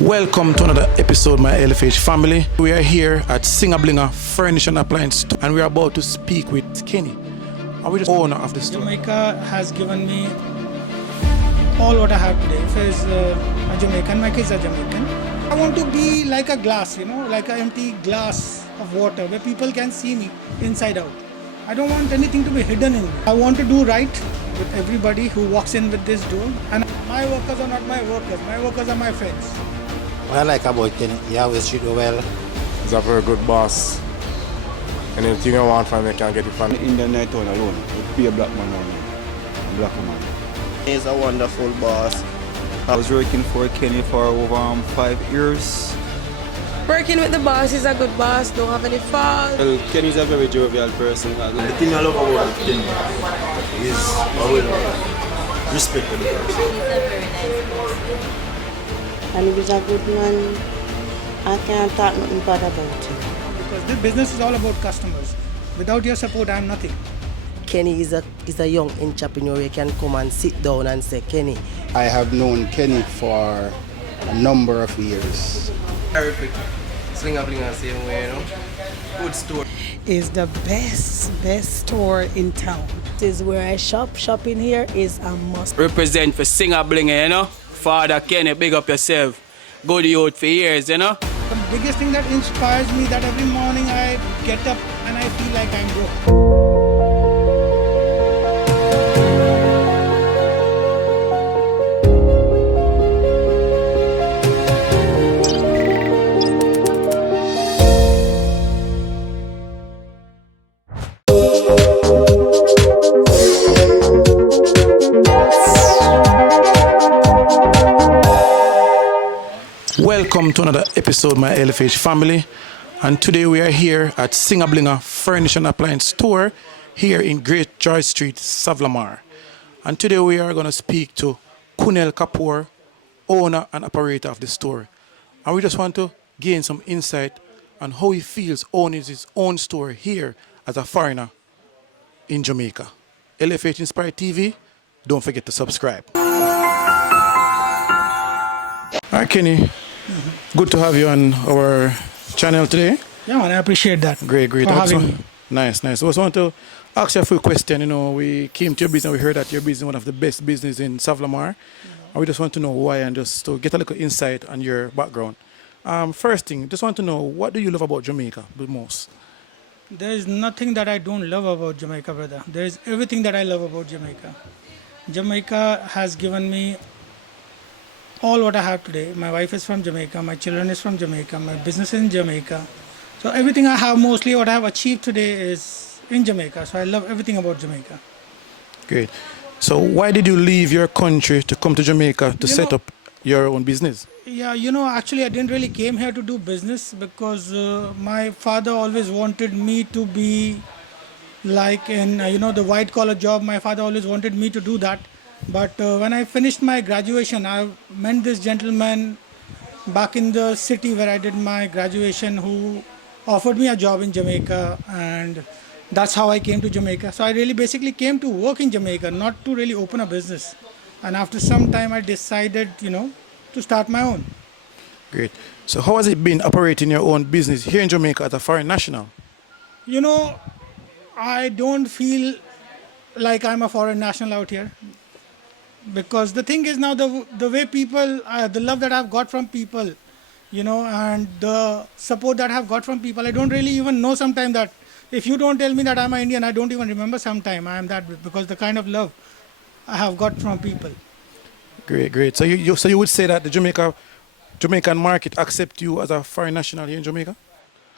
Welcome to another episode, my LFH family. We are here at Singablinga Furniture and Appliance Store, and we are about to speak with Kenny. And we're just owner of the store. Jamaica has given me all what I have today. If is a Jamaican, my kids are Jamaican. I want to be like a glass, like an empty glass of water where people can see me inside out. I don't want anything to be hidden in me. I want to do right with everybody who walks in with this door. And my workers are not my workers. My workers are my friends. What I like about Kenny, he always treat you well. He's a very good boss. And anything I want from him, I can get it from him. In the night on alone, you pay a black man only, a black man. He's a wonderful boss. I was working for Kenny for over 5 years. Working with the boss is a good boss, don't have any fault. Well, Kenny's a very jovial person. The thing I love about Kenny is how respected the person. He's a very nice person. And he's a good man. I can't talk nothing bad about him. Because this business is all about customers. Without your support, I am nothing. Kenny is a young entrepreneur. You can come and sit down and say, Kenny. I have known Kenny for a number of years. Perfect. Singablinga same way, Good store. Is the best store in town. This is where I shop. Shopping here is a must. Represent for Singablinga, Father Kenny, big up yourself. Good youth for years, The biggest thing that inspires me that every morning I get up and I feel like I'm broke. Welcome to another episode, my LFH family. And today we are here at Singablinga Furniture and Appliance Store here in Great George Street, Savlamar. And today we are going to speak to Kunal Kapoor, owner and operator of the store. And we just want to gain some insight on how he feels owning his own store here as a foreigner in Jamaica. LFH Inspired TV, don't forget to subscribe. All right, Kenny. Good to have you on our channel today. Yeah, man, I appreciate that. Great. For having me. Nice. I just want to ask you a few questions. We came to your business, we heard that your business is one of the best business in Savlamar. And we just want to know why and just to get a little insight on your background. First thing, just want to know, what do you love about Jamaica the most? There is nothing that I don't love about Jamaica, brother. There is everything that I love about Jamaica. Jamaica has given me all what I have today. My wife is from Jamaica, my children is from Jamaica, my business is in Jamaica. So everything I have, mostly what I have achieved today is in Jamaica. So I love everything about Jamaica. Great. So why did you leave your country to come to Jamaica to set up your own business? Yeah, actually I didn't really came here to do business because my father always wanted me to be like in, the white collar job. My father always wanted me to do that. But when I finished my graduation, I met this gentleman back in the city where I did my graduation who offered me a job in Jamaica, and that's how I came to Jamaica. So I really basically came to work in Jamaica, not to really open a business. And after some time I decided, to start my own. Great. So how has it been operating your own business here in Jamaica as a foreign national? I don't feel like I'm a foreign national out here. Because the thing is now the way people, the love that I've got from people, and the support that I've got from people, I don't really even know sometimes that if you don't tell me that I'm an Indian, I don't even remember sometime I am that, because the kind of love I have got from people. Great. So you would say that the Jamaican market accept you as a foreign national here in Jamaica?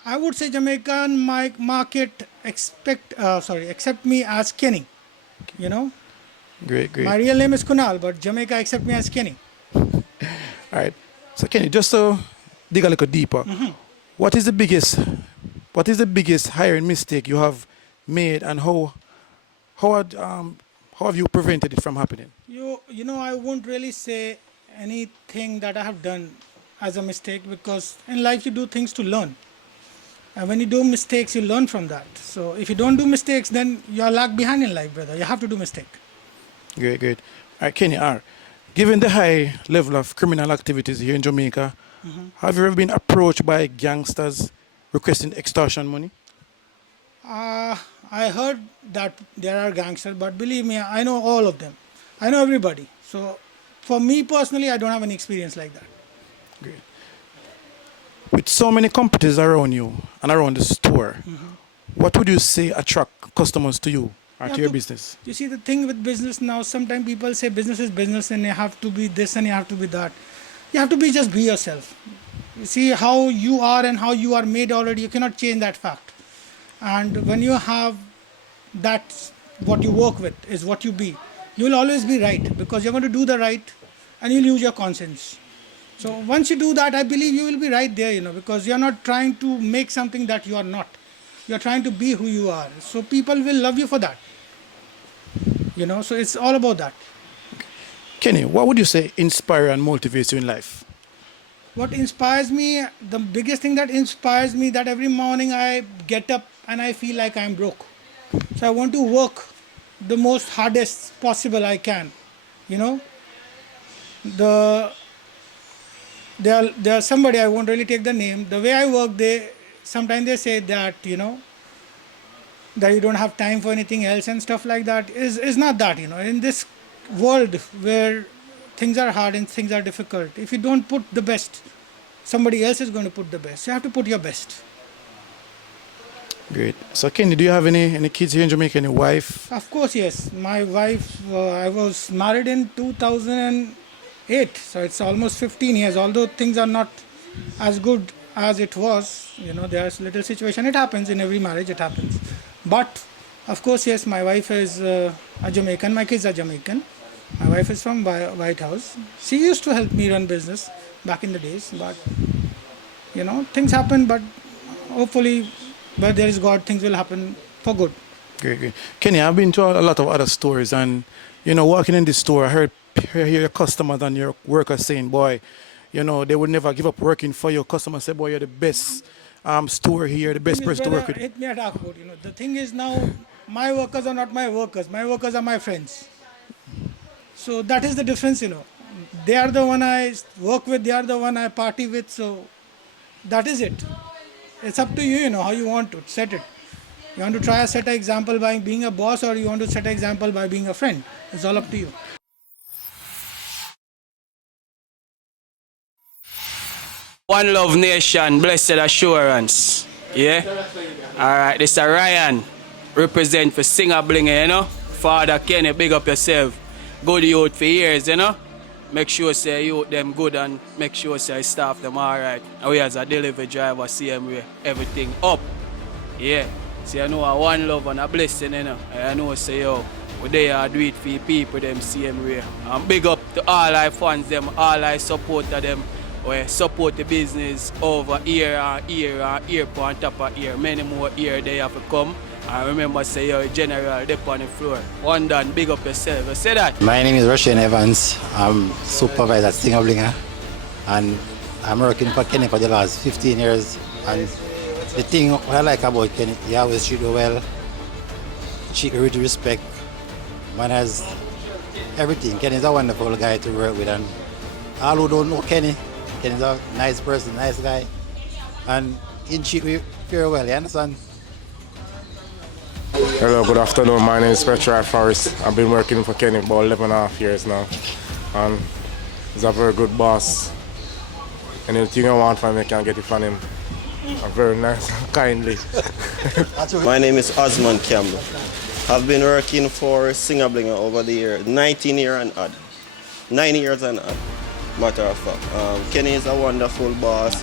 I would say Jamaican market accept me as Kenny, Great. My real name is Kunal, but Jamaica accept me as Kenny. All right. So Kenny, just to dig a little deeper, what is the biggest hiring mistake you have made, and how have you prevented it from happening? I won't really say anything that I have done as a mistake, because in life you do things to learn. And when you do mistakes, you learn from that. So if you don't do mistakes, then you're lag behind in life, brother. You have to do mistake. Great. All right, Kenny, given the high level of criminal activities here in Jamaica, Have you ever been approached by gangsters requesting extortion money? I heard that there are gangsters, but believe me, I know all of them. I know everybody. So for me personally, I don't have any experience like that. Great. With so many competitors around you and around the store, what would you say attract customers to you or to your business? You see, the thing with business now, sometimes people say business is business and you have to be this and you have to be that. You have to be just be yourself. You see how you are and how you are made already, you cannot change that fact. And when you have that, what you work with is what you be, you will always be right because you're going to do the right and you'll use your conscience. So once you do that, I believe you will be right there, because you're not trying to make something that you are not. You're trying to be who you are. So people will love you for that. So it's all about that. Kenny, what would you say inspire and motivates you in life? What inspires me, the biggest thing that inspires me, that every morning I get up and I feel like I'm broke. So I want to work the most hardest possible I can. There's somebody, I won't really take the name. The way I work, sometimes they say that, that you don't have time for anything else and stuff like that. Is not that, In this world where things are hard and things are difficult, if you don't put the best, somebody else is going to put the best. You have to put your best. Great. So Kenny, do you have any kids here in Jamaica, any wife? Of course, yes. My wife, I was married in 2008, so it's almost 15 years. Although things are not as good as it was, there's little situation. It happens in every marriage, it happens. But, of course, yes, my wife is a Jamaican. My kids are Jamaican. My wife is from White House. She used to help me run business back in the days. But, things happen. But hopefully, where there is God, things will happen for good. Great. Kenny, I've been to a lot of other stores. And, walking in this store, I hear your customers and your workers saying, boy, they would never give up working for you. Customers say, boy, you're the best store here, the best person to work with. Hit me at about, the thing is now, my workers are not my workers. My workers are my friends. So that is the difference, They are the one I work with, they are the one I party with. So that is it. It's up to you, how you want to set it. You want to try to set an example by being a boss, or you want to set an example by being a friend. It's all up to you. One Love Nation, Blessed Assurance. Yeah? Alright, this is Ryan. Represent for Singablinga, Father Kenny, big up yourself. Good youth for years, Make sure say you them good and make sure say staff them alright. And we as a delivery driver, same way, everything up. Yeah. So one love and a blessing, I know say we there do it for the people them same way. And big up to all our fans them, all our supporters them. We support the business over here and here and here on top of here. Many more here they have to come. And remember say you're general dip on the floor. One done, big up yourself. You say that? My name is Russian Evans. I'm supervisor at Singablinga. And I'm working for Kenny for the last 15 years. And the thing what I like about Kenny, he always treat you well. Treat you with respect. Man has everything. Kenny's a wonderful guy to work with. And all who don't know Kenny's a nice person, nice guy. And he treat you very well, you understand? Hello, good afternoon. My name is Petra Forrest. I've been working for Kenny about 11 and a half years now. And he's a very good boss. Anything I want from him, I can get it from him. Very nice, kindly. My name is Osman Campbell. I've been working for Singablinga over the year, 19 years and odd. 9 years and odd, matter of fact. Kenny is a wonderful boss.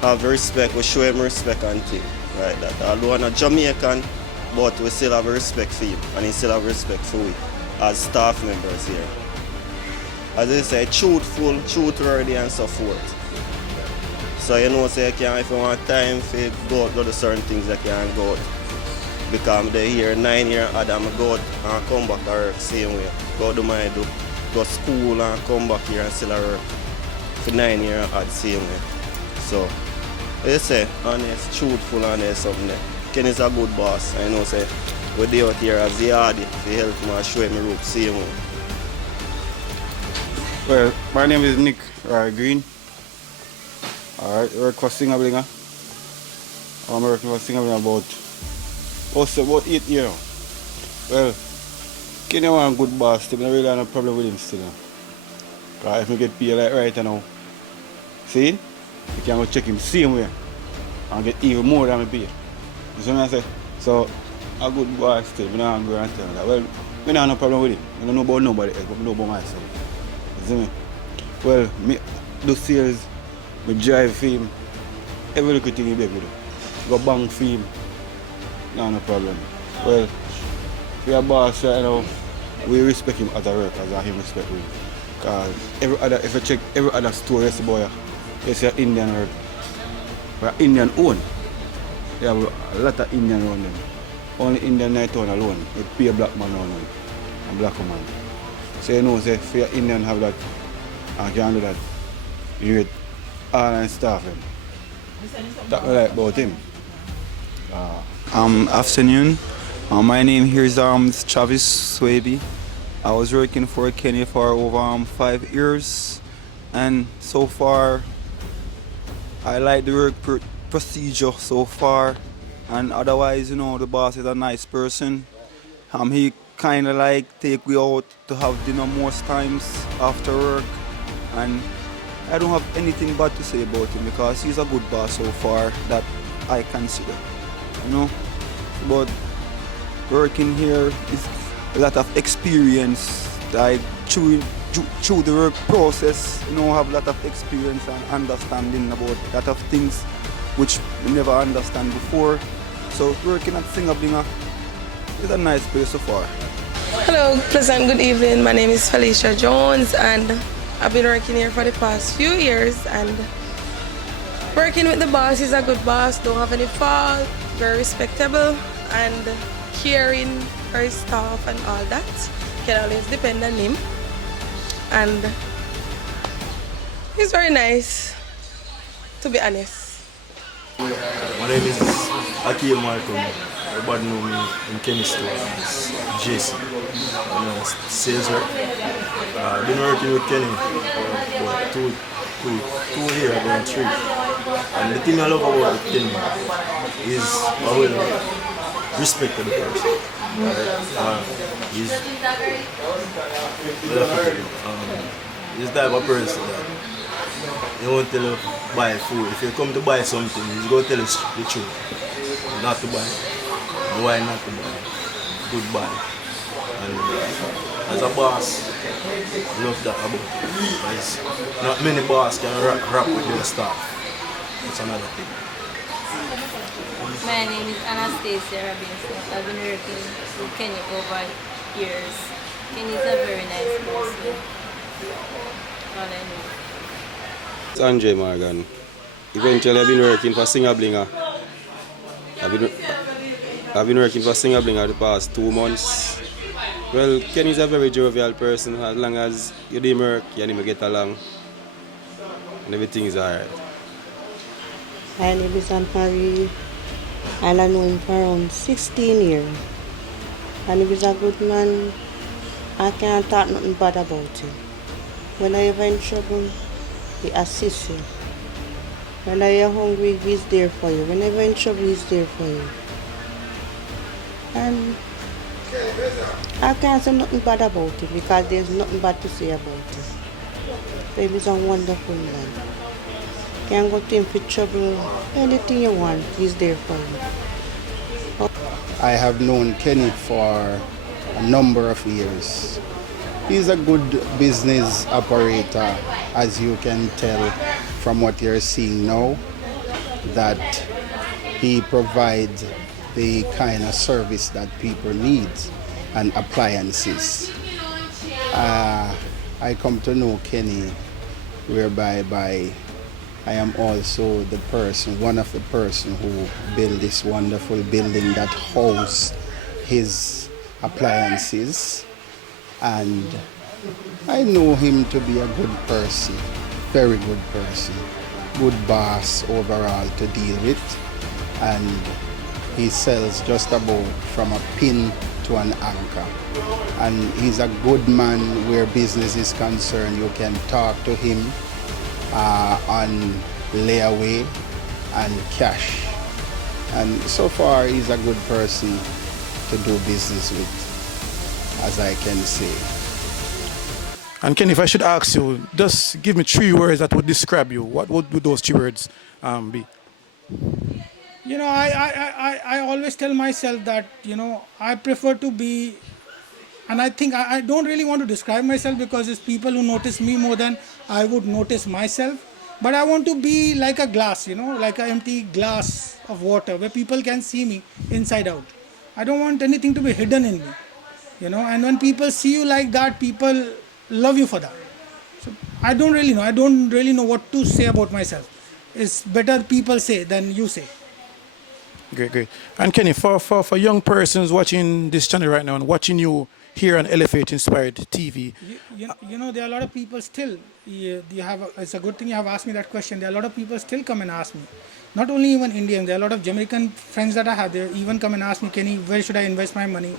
Have respect, we show him respect and things like that. Although I'm a Jamaican, but we still have respect for him and he still have respect for we as staff members here. As I say, truthful, truthworthy and so forth. So say if you want time to go out to certain things, you can go out. Because I'm here 9 years and I'm go out and come back to work same way. Go to school and come back here and still work for 9 years at the same way. So you say honest, truthful and there's something there. Kenny's a good boss. I say we're there out here as the yard to help me and show him the rope same way. Well, my name is Nick Green. Alright, work for Singablinga. I'm working for Singablinga about 8 years now. Well, Kenny want a good boss, still I really have no problem with him still. Because if I get paid like right now, see, you can go check him same way and get even more than I pay. You see what I say? So, a good boss still, I don't go and tell him that. Well, I don't have no problem with him. I don't know about nobody else, but I know about myself. You see me? Well, me do sales, I drive for him, every little thing he beg me do. Go bang for him, no problem. Well, we are boss right now, we respect him as a worker, as him respect me. Because if you check every other store you see boy, you see an Indian work. But Indian own. They have a lot of Indian around them. Only Indian night town alone, you pay a black man around them, a black woman. So you know, say, if your Indian have that, and can do that, you get all and staff him. That's what I like about him. Afternoon. My name here is Travis Swaby. I was working for Kenny for over 5 years, and so far I like the work procedure so far, and otherwise, you know, the boss is a nice person. He kind of like take me out to have dinner most times after work, and I don't have anything bad to say about him because he's a good boss so far that I consider, you know. But working here is a lot of experience. Like through the work process, you know, have a lot of experience and understanding about a lot of things which we never understand before. So working at Singablinga is a nice place so far. Hello, pleasant good evening. My name is Felicia Jones and I've been working here for the past few years, and working with the boss is a good boss, don't have any fault, very respectable and caring for his staff and all that. Can always depend on him, and he's very nice, to be honest. My name is Akil Malcolm. Everybody know me in Kenny store as JC. I'm a sales rep. I've been working with Kenny for two years, going 3. And the thing I love about Kenny is I will respect the person. He's the type of person that he won't tell you buy food. If you come to buy something, he's going to tell you the truth. Not to buy. Why not to buy? Good buy. And as a boss, I love that about him. Because not many bosses can rap with their staff. That's another thing. My name is Anastasia Robinson. I've been working with Kenny over years. Kenny is a very nice person. All I know. It's Andre Morgan. Eventually I've been working for Singablinga. I've been working for Singablinga the past 2 months. Well, Kenny's a very jovial person. As long as you do work, you and him get along. And everything is alright. My name is Anne-Marie. I know him for around 16 years. And he was a good man. I can't talk nothing bad about him. When I ever in trouble, he assists you. When you're hungry, he's there for you. Whenever in trouble, he's there for you. And I can't say nothing bad about him because there's nothing bad to say about him. So he's a wonderful man. You can go to him for trouble, anything you want, he's there for you. I have known Kenny for a number of years. He's a good business operator, as you can tell from what you're seeing now, that he provides the kind of service that people need and appliances. I come to know Kenny whereby I am also the person, one of the person who built this wonderful building that houses his appliances, and I know him to be a good person, very good person, good boss overall to deal with, and he sells just about from a pin to an anchor. And he's a good man where business is concerned. You can talk to him on layaway and cash. And so far, he's a good person to do business with, as I can say. And Ken, if I should ask you, just give me 3 words that would describe you. What would those 3 words be? You know, I always tell myself that, I prefer to be, and I think I don't really want to describe myself because it's people who notice me more than I would notice myself. But I want to be like a glass, like an empty glass of water where people can see me inside out. I don't want anything to be hidden in me, and when people see you like that, people love you for that. So I don't really know. I don't really know what to say about myself. It's better people say than you say. Great, great. And Kenny, for young persons watching this channel right now and watching you here on LFH Inspired TV. There are a lot of people still, it's a good thing you have asked me that question. There are a lot of people still come and ask me. Not only even Indians, there are a lot of Jamaican friends that I have. They even come and ask me, Kenny, where should I invest my money?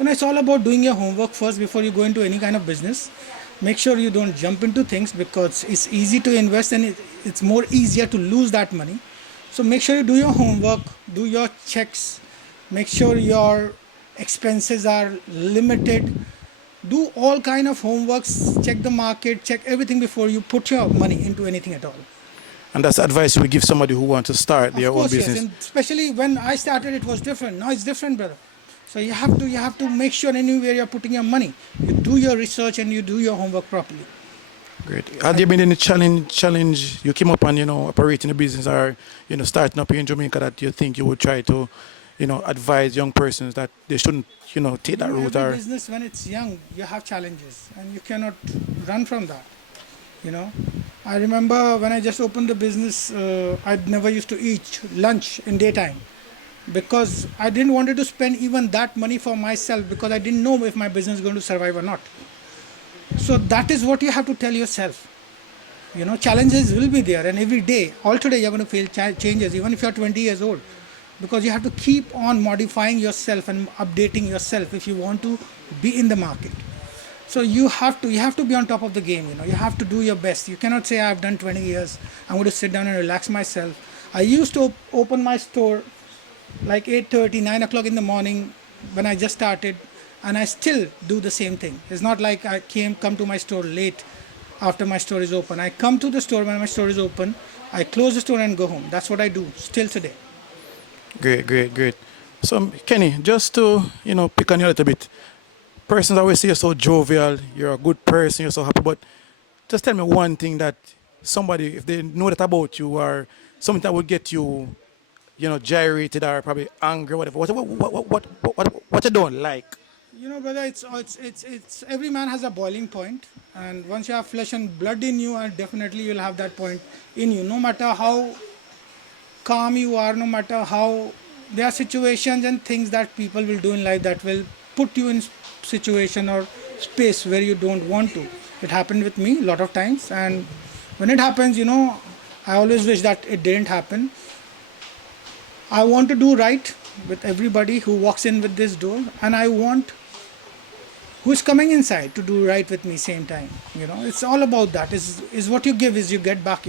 It's all about doing your homework first before you go into any kind of business. Make sure you don't jump into things because it's easy to invest and it's more easier to lose that money. So make sure you do your homework, do your checks, make sure your expenses are limited, do all kind of homeworks, check the market, check everything before you put your money into anything at all. And that's advice you would give somebody who wants to start their own business. Yes, and especially when I started, it was different. Now it's different, brother. So you have to make sure anywhere you're putting your money, you do your research and you do your homework properly. Great. Have there been any challenge you came up on, operating a business or, starting up here in Jamaica that you think you would try to, advise young persons that they shouldn't, take that route? Every business, when it's young, you have challenges and you cannot run from that. I remember when I just opened the business, I never used to eat lunch in daytime because I didn't want to spend even that money for myself because I didn't know if my business is going to survive or not. So that is what you have to tell yourself. Challenges will be there and every day, all today you're going to feel changes even if you're 20 years old because you have to keep on modifying yourself and updating yourself if you want to be in the market. So you have to be on top of the game, you have to do your best. You cannot say I've done 20 years, I'm going to sit down and relax myself. I used to open my store like 8:30, 9 o'clock in the morning when I just started. And I still do the same thing. It's not like I come to my store late after my store is open. I come to the store when my store is open. I close the store and go home. That's what I do still today. Great, great, great. So Kenny, just to pick on you a little bit. Persons always say you're so jovial, you're a good person, you're so happy. But just tell me one thing that somebody, if they know that about you, or something that would get you, gyrated or probably angry, whatever. What you don't like? Brother, it's every man has a boiling point, and once you have flesh and blood in you, and definitely you'll have that point in you. No matter how calm you are, no matter how there are situations and things that people will do in life that will put you in situation or space where you don't want to. It happened with me a lot of times, and when it happens, I always wish that it didn't happen. I want to do right with everybody who walks in with this door, and I want who's coming inside to do right with me same time. It's all about that. Is what you give is you get back.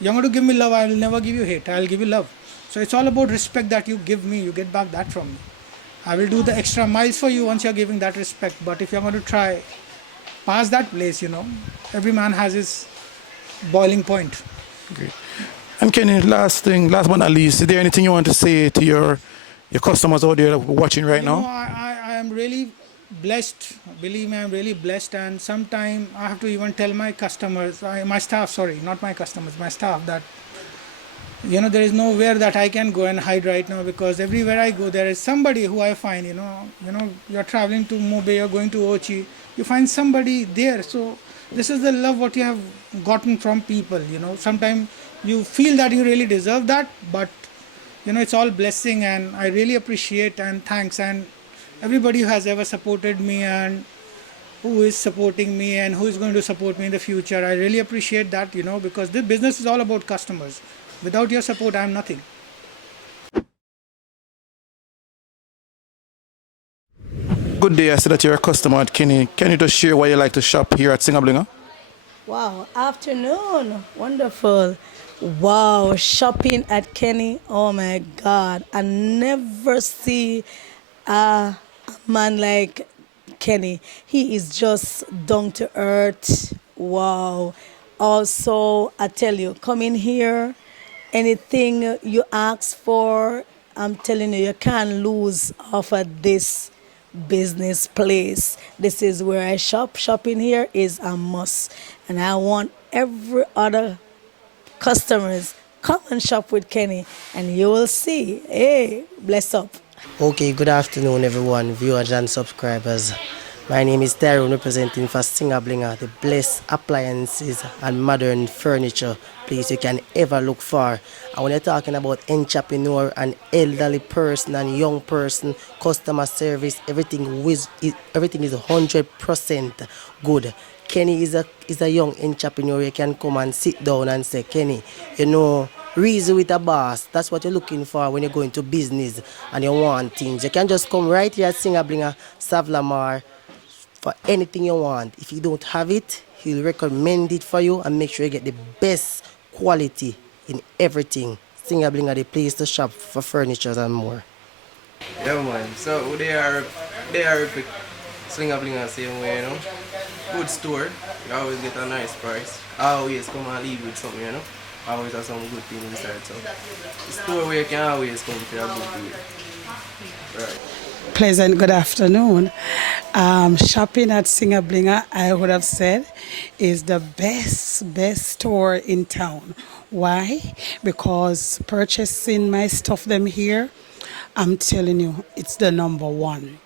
You're going to give me love, I will never give you hate, I'll give you love. So it's all about respect that you give me, you get back that from me. I will do the extra miles for you once you're giving that respect. But if you're going to try past that place, every man has his boiling point. Great. And Kenny, last but not least, is there anything you want to say to your customers out there watching right now? I am really blessed. Believe me, I'm really blessed. And sometimes I have to even tell my customers, my staff, not my customers, my staff, that there is nowhere that I can go and hide right now because everywhere I go, there is somebody who I find. You're traveling to Mumbai, you're going to Ochi, you find somebody there. So this is the love what you have gotten from people. Sometimes you feel that you really deserve that, but it's all blessing, and I really appreciate and thanks and everybody who has ever supported me and who is supporting me and who is going to support me in the future. I really appreciate that, because this business is all about customers. Without your support, I am nothing. Good day, I see that you're a customer at Kenny. Can you just share why you like to shop here at Singablinga? Wow, afternoon. Wonderful. Wow, shopping at Kenny. Oh my God. I never see a man like Kenny. He is just down to earth. Wow. Also, I tell you, come in here, anything you ask for, I'm telling you, you can't lose off of this business place. This is where I shop. Shopping here is a must. And I want every other customers come and shop with Kenny and you will see. Hey, bless up. Okay, good afternoon, everyone, viewers and subscribers. My name is Tyrone, representing for Singablinga, the best appliances and modern furniture place you can ever look for. And when you're talking about entrepreneur and elderly person and young person, customer service, everything is 100% good. Kenny is a young entrepreneur. You can come and sit down and say, Kenny, reason with a boss. That's what you're looking for when you're going to business and you want things. You can just come right here at Singablinga, Savlamar, for anything you want. If you don't have it, he'll recommend it for you and make sure you get the best quality in everything. Singablinga, the place to shop for furniture and more. Yeah, man. So they are Singablinga same way, Good store. You always get a nice price. I always come and leave with something, Always have some good things inside. So the store where you can always come to a good deal. Right. Pleasant good afternoon. Shopping at Singablinga, I would have said, is the best store in town. Why? Because purchasing my stuff them here, I'm telling you, it's the number one.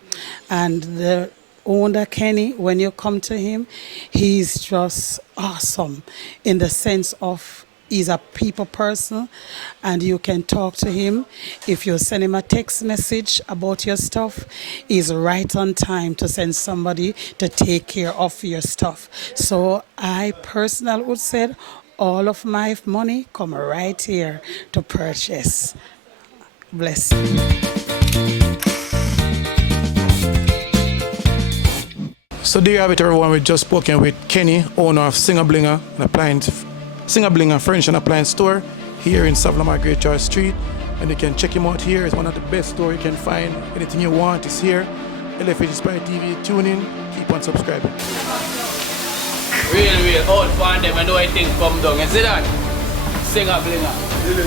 And the owner, Kenny, when you come to him, he's just awesome in the sense of he's a people person and you can talk to him. If you send him a text message about your stuff, he's right on time to send somebody to take care of your stuff. So I personally would say all of my money come right here to purchase. Bless. So there you have it, everyone. We've just spoken with Kenny, owner of Singablinga, Singablinga Furniture and Appliance Store here in Savlamar, Great George Street. And you can check him out here. It's one of the best stores you can find. Anything you want is here. LFH Inspire TV. Tune in. Keep on subscribing. Real old fan them. I know I think come down. You see that? Singablinga.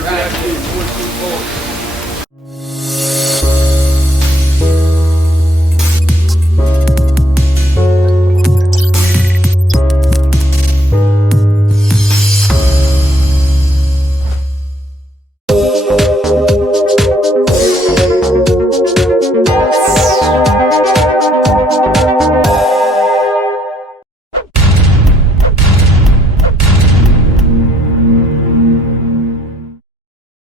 Right.